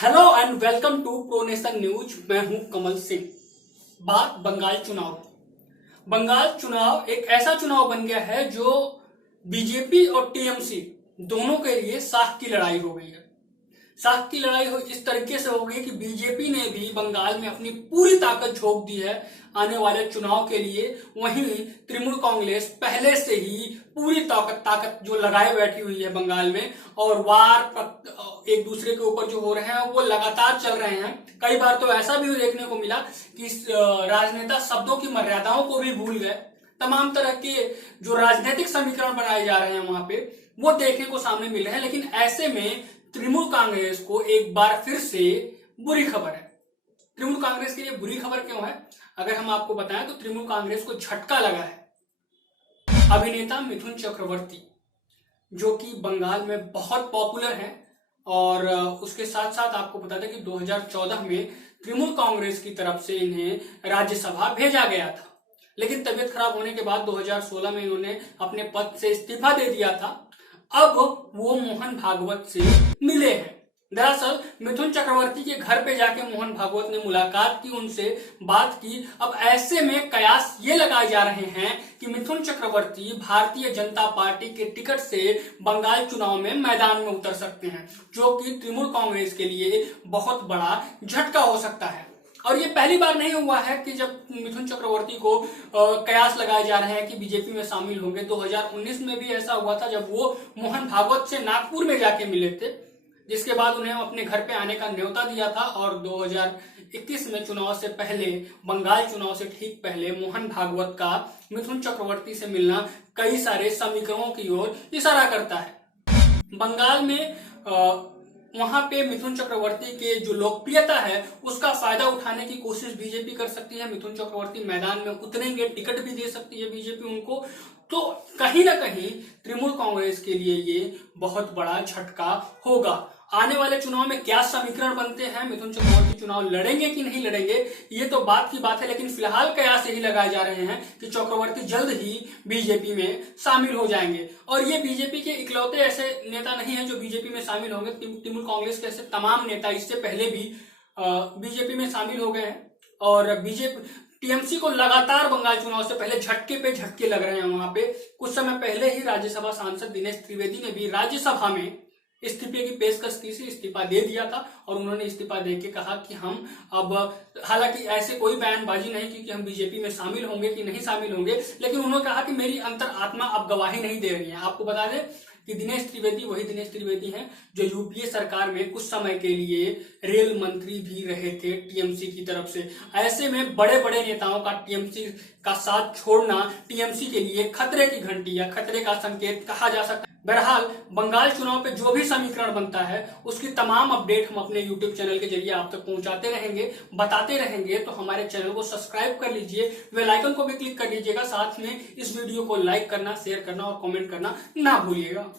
Hello and welcome to pro nation news. मैं हूं कमल सिंह। बात बंगाल चुनाव। बंगाल चुनाव एक ऐसा चुनाव बन गया है जो बीजेपी और टीएमसी दोनों के लिए साख की लड़ाई हो गई है। साख की लड़ाई हो इस तरीके से हो गई कि बीजेपी ने भी बंगाल में अपनी पूरी ताकत झोंक दी है आने वाले चुनाव के लिए। वहीं तृणमूल कांग्रेस पहले से ही पूरी ताकत जो लगाए बैठी हुई है बंगाल में, और वार एक दूसरे के ऊपर जो हो रहे हैं वो लगातार चल रहे हैं। कई बार तो ऐसा भी देखने को मिला कि राजनेता शब्दों की मर्यादाओं को भी भूल गए। तमाम तरह के जो राजनीतिक समीकरण बनाए जा रहे हैं वहां पे वो देखने को सामने मिल रहे हैं। लेकिन ऐसे में तृणमूल कांग्रेस को एक बार फिर से बुरी खबर है। तृणमूल कांग्रेस के लिए बुरी खबर क्यों है, अगर हम आपको बताएं तो तृणमूल कांग्रेस को झटका लगा है। अभिनेता मिथुन चक्रवर्ती जो कि बंगाल में बहुत पॉपुलर है, और उसके साथ साथ आपको बता दें कि 2014 में तृणमूल कांग्रेस की तरफ से इन्हें राज्यसभा भेजा गया था। लेकिन तबियत खराब होने के बाद 2016 में इन्होंने अपने पद से इस्तीफा दे दिया था। अब वो मोहन भागवत से मिले हैं। दरअसल मिथुन चक्रवर्ती के घर पे जाके मोहन भागवत ने मुलाकात की, उनसे बात की। अब ऐसे में कयास ये लगाए जा रहे हैं कि मिथुन चक्रवर्ती भारतीय जनता पार्टी के टिकट से बंगाल चुनाव में मैदान में उतर सकते हैं, जो कि तृणमूल कांग्रेस के लिए बहुत बड़ा झटका हो सकता है। और ये पहली बार नहीं हुआ है कि जब मिथुन चक्रवर्ती को कयास लगाए जा रहे हैं कि बीजेपी में शामिल होंगे। 2019 में भी ऐसा हुआ था जब वो मोहन भागवत से नागपुर में जाके मिले थे, जिसके बाद उन्हें अपने घर पे आने का न्योता दिया था। और 2021 में चुनाव से पहले, बंगाल चुनाव से ठीक पहले, मोहन भागवत का मिथुन चक्रवर्ती से मिलना कई सारे समीकरणों की ओर इशारा करता है। बंगाल में वहां पे मिथुन चक्रवर्ती के जो लोकप्रियता है उसका फायदा उठाने की कोशिश बीजेपी कर सकती है। मिथुन चक्रवर्ती मैदान में उतरेंगे, टिकट भी दे सकती है बीजेपी उनको। तो कहीं ना कहीं तृणमूल कांग्रेस के लिए ये बहुत बड़ा झटका होगा। आने वाले चुनाव में क्या समीकरण बनते हैं, मिथुन चक्रवर्ती चुनाव लड़ेंगे कि नहीं लड़ेंगे, ये तो बात की बात है। लेकिन फिलहाल कयास यही लगाए जा रहे हैं कि चक्रवर्ती जल्द ही बीजेपी में शामिल हो जाएंगे। और ये बीजेपी के इकलौते ऐसे नेता नहीं है जो बीजेपी में शामिल होंगे। तृणमूल कांग्रेस के ऐसे तमाम नेता इससे पहले भी बीजेपी में शामिल हो गए हैं। और बीजेपी टीएमसी को लगातार बंगाल चुनाव से पहले झटके पे झटके लग रहे हैं। वहां पे कुछ समय पहले ही राज्यसभा सांसद दिनेश त्रिवेदी ने भी राज्यसभा में इस्तीफे की पेशकश की थी, इस्तीफा दे दिया था। और उन्होंने इस्तीफा देके कहा कि हम अब, हालांकि ऐसे कोई बयानबाजी नहीं की कि हम बीजेपी में शामिल होंगे कि नहीं शामिल होंगे, लेकिन उन्होंने कहा कि मेरी अंतर आत्मा अब गवाही नहीं दे रही है। आपको बता दें कि दिनेश त्रिवेदी वही दिनेश त्रिवेदी हैं जो यूपीए सरकार में कुछ समय के लिए रेल मंत्री भी रहे थे टीएमसी की तरफ से। ऐसे में बड़े बड़े नेताओं का टीएमसी का साथ छोड़ना टीएमसी के लिए खतरे की घंटी या खतरे का संकेत कहा जा सकता है। बहरहाल बंगाल चुनाव पे जो भी समीकरण बनता है उसकी तमाम अपडेट हम अपने यूट्यूब चैनल के जरिए आप तक पहुंचाते रहेंगे, बताते रहेंगे। तो हमारे चैनल को सब्सक्राइब कर लीजिए, बेल आइकन को भी क्लिक कर लीजिएगा। साथ में इस वीडियो को लाइक करना, शेयर करना और कमेंट करना ना भूलिएगा।